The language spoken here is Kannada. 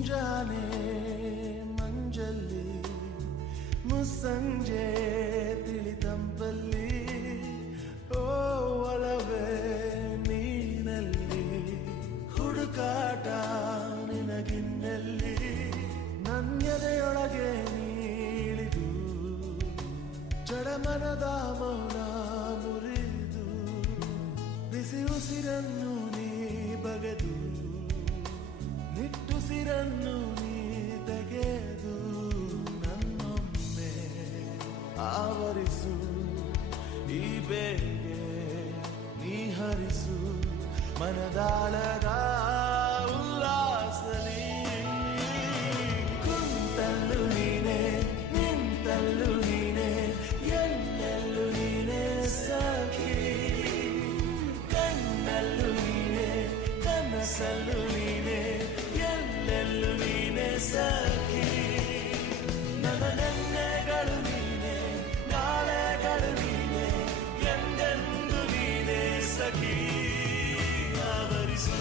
ಮುಂಜಾನೆ ಮಂಜಲ್ಲಿ ಮುಸ್ಸಂಜೆ ತಿಳಿತಂಪಲ್ಲಿ ಓ ಒಲವೇ ನೀನಲ್ಲಿ ಹುಡುಕಾಟ ನಿನಗಿನ್ನಲ್ಲಿ ನನ್ಯದೆಯೊಳಗೆ ನೀಳಿದು ಜಡಮನದ ಮೌನ ಮುರಿದು ಬಿಸಿ ಉಸಿರನ್ನು ನೀ ಬಗೆದು ನಿಟ್ಟುಸಿರನ್ನು ನೀ ತೆಗೆದು ನನ್ನೊಮ್ಮೆ ಆವರಿಸು ಈ ಬೇಗೆ ನೀ ಹರಿಸು ಮನದಾಳದ ಉಲ್ಲಾಸಲಿ ಕುಂತಲ್ಲು ನೀನೆ ನಿಂತಲ್ಲು ನೀನೆ ಎಲ್ಲೆಲ್ಲೂ ನೀನೆ ಸಖಿ ಕಣ್ಣಲ್ಲೂ ನೀನೆ ಕನಸಲ್ಲೂ ನೀನೆ ಎಲ್ಲೆಲ್ಲೂ ನೀನೆ ಸಖಿ ನನ್ನ ನೆನ್ನೆಗಳು ನೀನೆ ನಾಳೆಗಳು ನೀನೆ ಎಂದೆಂದು ನೀನೆ ಸಖಿ ಆವರಿಸು